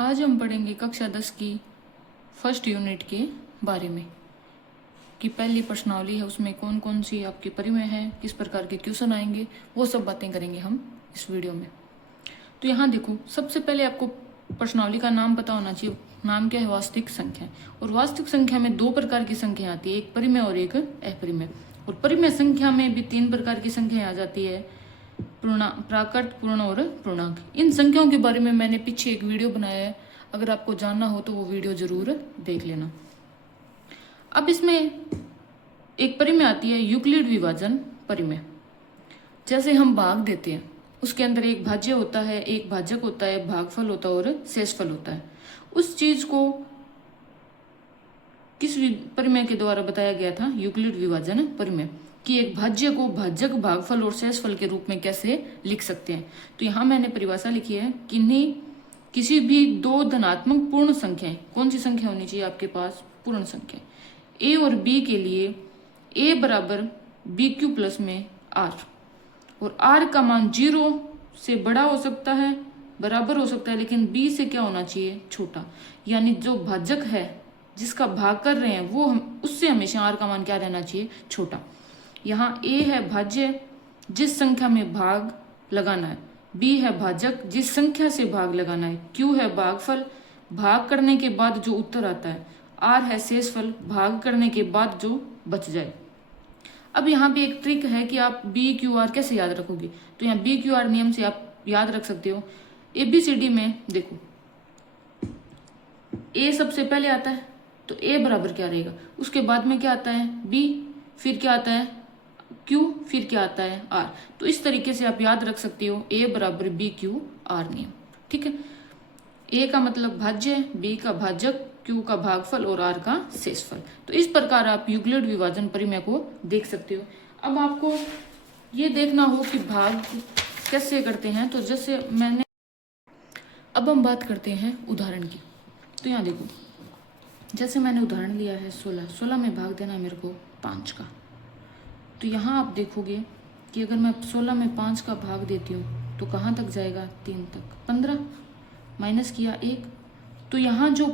आज हम पढ़ेंगे कक्षा 10 की फर्स्ट यूनिट के बारे में कि पहली प्रश्नावली है उसमें कौन कौन सी आपके परिमेय है, किस प्रकार के क्वेश्चन आएंगे, वो सब बातें करेंगे हम इस वीडियो में। तो यहाँ देखो, सबसे पहले आपको प्रश्नावली का नाम पता होना चाहिए। नाम क्या है? वास्तविक संख्या। और वास्तविक संख्या में दो प्रकार की संख्या आती है, एक परिमेय और एक अपरिमेय। और परिमेय संख्या में भी तीन प्रकार की संख्या आ जाती है, प्राकृत, पूर्ण और पूर्णांक। इन संख्याओं के बारे में मैंने पीछे एक वीडियो बनाया है, अगर आपको जानना हो तो वो वीडियो जरूर देख लेना। अब इसमें एक परिमेय आती है यूक्लिड विभाजन परिमेय। जैसे हम भाग देते हैं, उसके अंदर एक भाज्य होता है, एक भाजक होता है, भागफल होता है और शेषफल होता है। उस चीज को किस परिमेय के द्वारा बताया गया था? यूक्लिड विभाजन परिमेय, कि एक भाज्य को भाजक, भागफल और शेषफल के रूप में कैसे लिख सकते हैं। तो यहाँ मैंने परिभाषा लिखी है, किन्हीं किसी भी दो धनात्मक पूर्ण संख्याएं, कौन सी संख्या होनी चाहिए आपके पास? पूर्ण संख्या। ए और बी के लिए ए बराबर बी क्यू प्लस में आर, और आर का मान 0 से बड़ा हो सकता है, बराबर हो सकता है, लेकिन बी से क्या होना चाहिए? छोटा। यानी जो भाजक है, जिसका भाग कर रहे हैं, वो उससे हमेशा आर का मान क्या रहना चाहिए? छोटा। यहाँ ए है भाज्य, जिस संख्या में भाग लगाना है, बी है भाजक, जिस संख्या से भाग लगाना है, क्यू है भागफल, भाग करने के बाद जो उत्तर आता है, आर है शेषफल, भाग करने के बाद जो बच जाए। अब यहाँ पे एक ट्रिक है कि आप बी क्यू आर कैसे याद रखोगे। तो यहाँ बी क्यू आर नियम से आप याद रख सकते हो। ABCD में देखो, ए सबसे पहले आता है, तो ए बराबर क्या रहेगा? उसके बाद में क्या आता है? बी, फिर क्या आता है? क्यू, फिर क्या आता है? आर। तो इस तरीके से आप याद रख सकते हो, ए बराबर बी क्यू आर नियम। ठीक है, ए का मतलब भाज्य, बी का भाजक, क्यू का भागफल और आर का शेषफल। तो इस प्रकार आप यूक्लिड विभाजन परिमेय को देख सकते हो। अब आपको ये देखना हो कि भाग कैसे करते हैं, तो जैसे मैंने, अब हम बात करते हैं उदाहरण की। तो यहाँ देखो, जैसे मैंने उदाहरण लिया है 16 में भाग देना है मेरे को 5 का। तो यहाँ आप देखोगे कि अगर मैं 16 में 5 का भाग देती हूँ तो कहाँ तक जाएगा? 3 तक। 15 माइनस किया 1, तो यहाँ जो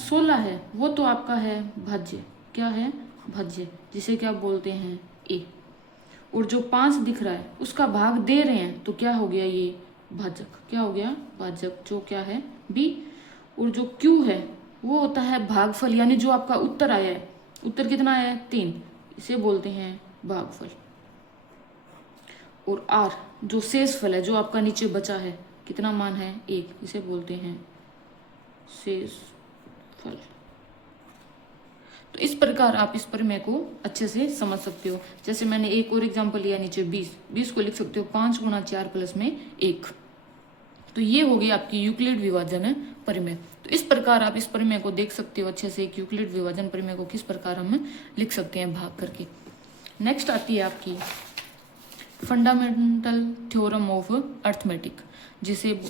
16 है वो तो आपका है भाज्य। क्या है? भाज्य, जिसे क्या बोलते हैं? ए। और जो 5 दिख रहा है उसका भाग दे रहे हैं, तो क्या हो गया? ये भाजक। क्या हो गया? भाजक, जो क्या है? बी। और जो क्यू है वो होता है भागफल, यानी जो आपका उत्तर आया है, उत्तर कितना आया है? 3, इसे बोलते हैं भागफल। और आर जो शेषफल है, जो आपका नीचे बचा है, कितना मान है? 1, इसे बोलते हैं शेषफल। तो इस प्रकार आप इस परिमेय को अच्छे से समझ सकते हो। जैसे मैंने एक और एग्जांपल लिया नीचे 20 को लिख सकते हो 5 गुणा 4 प्लस में 1। तो ये हो गई आपकी यूक्लिड विभाजन परिमेय। तो इस प्रकार आप इस परिमेय को देख सकते हो अच्छे से, यूक्लिड विभाजन परिमेय को किस प्रकार हम लिख सकते हैं भाग करके। नेक्स्ट आती है आपकी फंडामेंटल थ्योरम ऑफ अर्थमेटिक, जिसे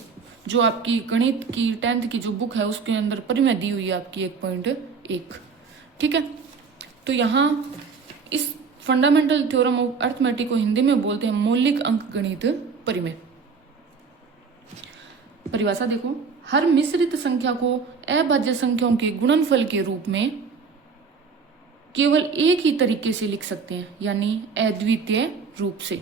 जो आपकी गणित की 10th की जो बुक है उसके अंदर परिमेय दी हुई है आपकी 1.1। ठीक है, तो यहाँ इस फंडामेंटल थ्योरम ऑफ अर्थमेटिक को हिंदी में बोलते हैं मौलिक अंक गणित परिमेय। परिभाषा देखो, हर मिश्रित संख्या को अभाज्य संख्याओं के गुणनफल के रूप में केवल एक ही तरीके से लिख सकते हैं, यानी अद्वितीय रूप से।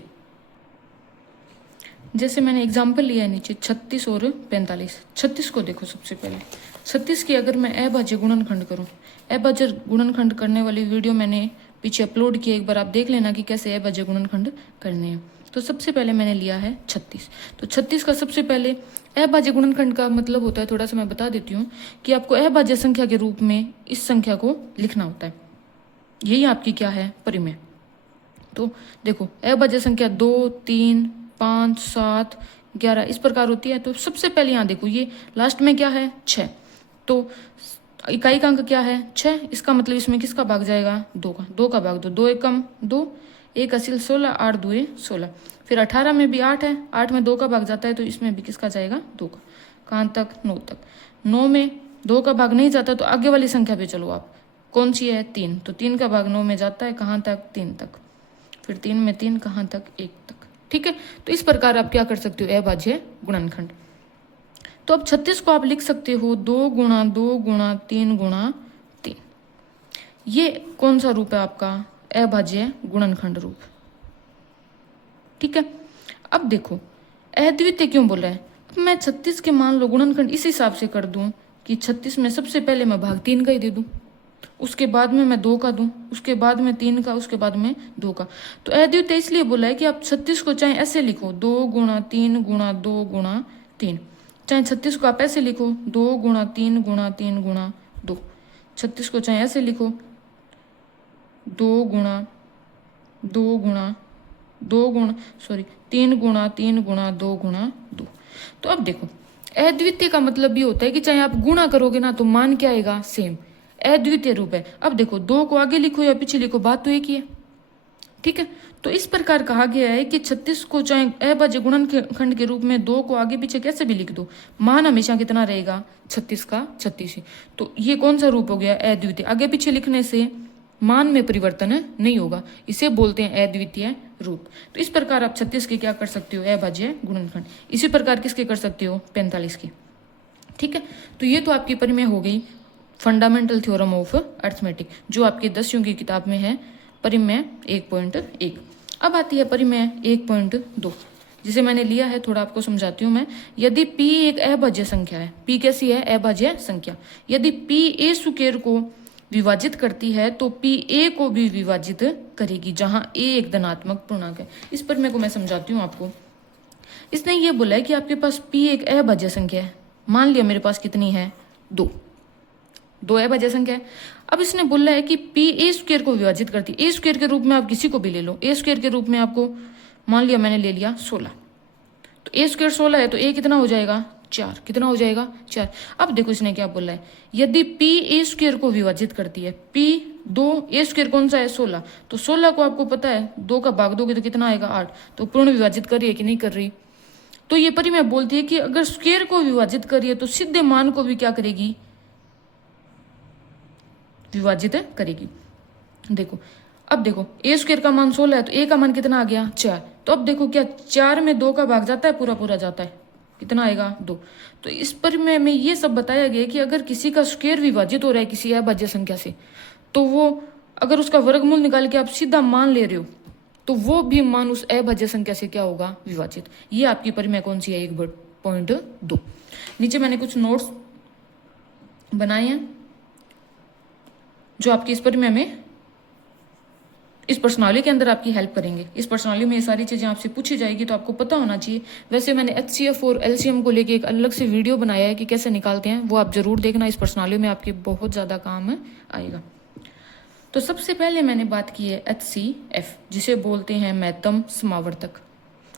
जैसे मैंने एग्जाम्पल लिया है नीचे 36 और 45। 36 को देखो, सबसे पहले 36 की अगर मैं अभाज्य गुणनखंड करूं, अभाज्य गुणनखंड करने वाली वीडियो मैंने पीछे अपलोड की, एक बार आप देख लेना कि कैसे अभाज्य गुणनखंड करने हैं। तो सबसे पहले मैंने लिया है 36। तो 36 का सबसे पहले अभाज्य गुणनखंड का मतलब होता है, थोड़ा सा मैं बता देती हूँ, कि आपको अभाज्य संख्या के रूप में इस संख्या को लिखना होता है। यही आपकी क्या है? परिमेय। तो देखो, अभाज्य संख्या 2, 3, 5, 7, 11 इस प्रकार होती है। तो सबसे पहले यहाँ देखो, ये लास्ट में क्या है? 6। तो इकाई का अंक क्या है? 6। इसका मतलब इसमें किसका भाग जाएगा? 2 का। 2 का भाग दो, 2 एकम 2, 1 असील 16, 8 दुए 16। फिर 18 में भी 8 है, 8 में 2 का भाग जाता है, तो इसमें भी किसका जाएगा? 2 का। कहाँ तक? 9 तक। 9 में 2 का भाग नहीं जाता, तो आगे वाली संख्या पे चलो आप, कौन सी है? 3। तो 3 का भाग 9 में जाता है, कहाँ तक? 3 तक। फिर 3 में 3 कहाँ तक? 1 तक। ठीक है, तो इस प्रकार आप क्या कर सकते हो? अभाज्य गुणनखंड। तो तो अब 36 को आप लिख सकते हो 2 गुणा 2 गुणा 3 गुणा 3। ये कौन सा रूप है आपका? अभाज्य गुणनखंड रूप। ठीक है, अब देखो अद्वितीय क्यों बोला है? अब मैं 36 के मान लो गुणनखंड इस हिसाब से कर दूं कि 36 में सबसे पहले मैं भाग 3 का ही दे दूं, उसके बाद में मैं 2 का दूं, उसके बाद में 3 का, उसके बाद में 2 का। तो अद्वितीय इसलिए बोला है कि आप 36 को चाहे ऐसे लिखो 2 गुणा 3 गुणा 2 गुणा 3, चाहे 36 को आप ऐसे लिखो 2 गुणा 3 गुणा 3 गुणा 2, 36 को चाहे ऐसे लिखो 2 गुणा 2 गुणा 2 गुणा 3 गुणा 3 गुणा 2 गुणा 2। तो अब देखो अद्वितीय का मतलब ये होता है कि चाहे आप गुणा करोगे ना तो मान क्या आएगा? सेम। अद्वितीय रूप है। अब देखो 2 को आगे लिखो या पीछे लिखो, बात तो एक ही है। ठीक है, तो इस प्रकार कहा गया है कि 36 को चाहे अभाज्य गुणनखंड के रूप में 2 को आगे पीछे कैसे भी लिख दो, मान हमेशा कितना रहेगा? 36 का 36 ही। तो ये कौन सा रूप हो गया? अद्वितीय। आगे पीछे लिखने से मान में परिवर्तन नहीं होगा, इसे बोलते हैं अद्वितीय रूप। तो इस प्रकार आप 36 के क्या कर सकते हो? अभाज्य गुणनखंड। इसी प्रकार किसके कर सकते हो? 45 के। ठीक है, तो ये तो आपकी परिमेय हो गई फंडामेंटल थ्योरम ऑफ अरिथमेटिक, जो आपकी 10वीं की किताब में है, परिमेय 1.1। अब आती है परिमेय 1.2, जिसे मैंने लिया है, थोड़ा आपको समझाती हूँ मैं। यदि p एक अभाज्य संख्या है, p कैसी है? अभाज्य संख्या। यदि p a स्क्वायर को विभाजित करती है तो p a को भी विभाजित करेगी, जहां a एक धनात्मक पूर्णांक है। इस पर मेरे को मैं समझाती हूँ आपको। इसने ये बोला है कि आपके पास p एक अभाज्य संख्या है। मान लिया मेरे पास कितनी है? 2 अभाज्य संख्या है। अब इसने बोला है कि p a स्क्वायर को विभाजित करती है। a स्क्वायर के रूप में आप किसी को भी ले लो, a स्क्वायर के रूप में आपको मान लिया मैंने ले लिया 16, तो a स्क्वायर 16 है तो a कितना हो जाएगा? 4। कितना हो जाएगा? 4। अब देखो इसने क्या बोला है, यदि p a स्क्वायर को विभाजित करती है, p 2 a स्क्वायर कौन सा है? 16, तो 16 को आपको पता है 2 का भाग दोगे तो कितना आएगा? 8। तो पूर्ण विभाजित कर रही है कि नहीं कर रही? तो ये परिमेय बोलती है कि अगर स्क्वायर को विभाजित करिए तो सीधे मान को भी क्या करेगी? विभाजित करेगी। देखो अब देखो a स्क्वायर का मान 16 है तो a का मान कितना आ गया? 4। तो अब देखो क्या 4 में 2 का भाग जाता है? पूरा पूरा जाता है। कितना आएगा? 2। तो इस पर में ये सब बताया गया कि अगर किसी का स्क्वायर विभाजित हो रहा है किसी अभाज्य संख्या से, तो वो अगर उसका वर्गमूल निकाल के आप सीधा मान ले रहे हो तो वो भी मान उस अभाज्य संख्या से क्या होगा? विभाजित। ये आपकी परिमेय कौन सी है? 1.2। नीचे मैंने कुछ नोट्स बनाए हैं जो आपकी इस परिमेय में, इस प्रश्नावली के अंदर आपकी हेल्प करेंगे। इस प्रश्नावली में ये सारी चीजें आपसे पूछी जाएगी तो आपको पता होना चाहिए। वैसे मैंने HCF और LCM को लेके एक अलग से वीडियो बनाया है कि कैसे निकालते हैं, वो आप जरूर देखना। इस प्रश्नावली में आपके बहुत ज्यादा काम आएगा। तो सबसे पहले मैंने बात की है HCF, जिसे बोलते हैं महत्तम समावर्तक,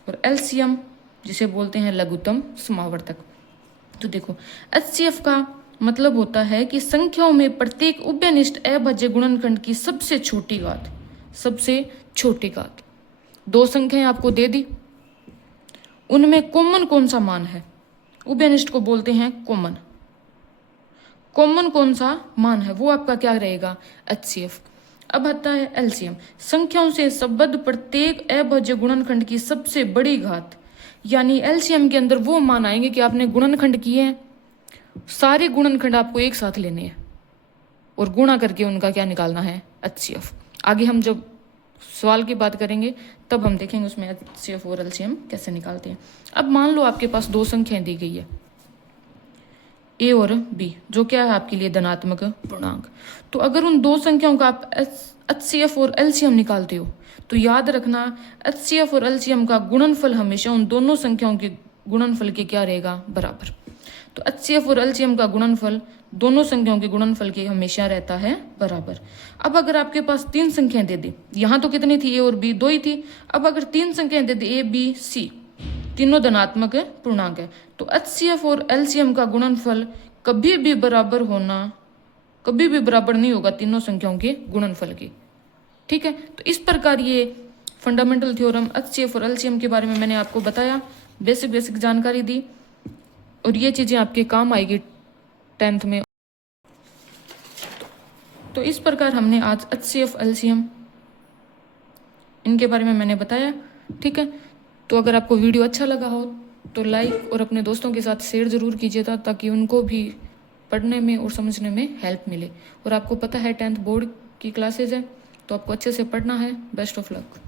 और LCM जिसे बोलते हैं लघुत्तम समावर्तक। तो देखो HCF का मतलब होता है कि संख्याओं में प्रत्येक उभयनिष्ठ अभाज्य गुणनखंड की सबसे छोटी घात, सबसे छोटी घात। 2 संख्याएं आपको दे दी, उनमें कॉमन कौन सा मान है? उभयनिष्ठ को बोलते हैं कॉमन। कॉमन कौन सा मान है वो आपका क्या रहेगा? HCF। अब आता है LCM, संख्याओं से संबद्ध प्रत्येक अभाज्य गुणनखंड की सबसे बड़ी घात। यानी LCM के अंदर वो मान आएंगे कि आपने गुणनखंड किए हैं, सारे गुणनखंड आपको एक साथ लेने हैं और गुणा करके उनका क्या निकालना है? HCF। आगे हम जब सवाल की बात करेंगे तब हम देखेंगे उसमें HCF और LCM कैसे निकालते हैं। अब मान लो आपके पास 2 संख्याएं दी गई है, A और B, जो क्या है आपके लिए? धनात्मक पूर्णांक। तो अगर उन 2 संख्याओं का आप HCF और LCM निकालते हो तो याद रखना HCF और LCM का गुणनफल हमेशा उन दोनों संख्याओं के गुणनफल के क्या रहेगा? बराबर। तो HCF और LCM का गुणनफल दोनों संख्याओं के गुणनफल के हमेशा रहता है बराबर। अब अगर आपके पास 3 संख्याएं दे दी, यहाँ तो कितनी थी? A और B 2 ही थी। अब अगर 3 संख्याएं दे दी A B C, तीनों धनात्मक पूर्णांक है, तो HCF और LCM का गुणनफल कभी भी बराबर नहीं होगा तीनों संख्याओं के गुणनफल के। ठीक है, तो इस प्रकार ये फंडामेंटल थ्योरम HCF और LCM के बारे में मैंने आपको बताया, बेसिक जानकारी दी, और ये चीजें आपके काम आएगी 10th में। तो इस प्रकार हमने आज HCF LCM इनके बारे में मैंने बताया। ठीक है, तो अगर आपको वीडियो अच्छा लगा हो तो लाइक और अपने दोस्तों के साथ शेयर ज़रूर कीजिएगा ताकि उनको भी पढ़ने में और समझने में हेल्प मिले। और आपको पता है 10th बोर्ड की क्लासेज है, तो आपको अच्छे से पढ़ना है। Best of luck.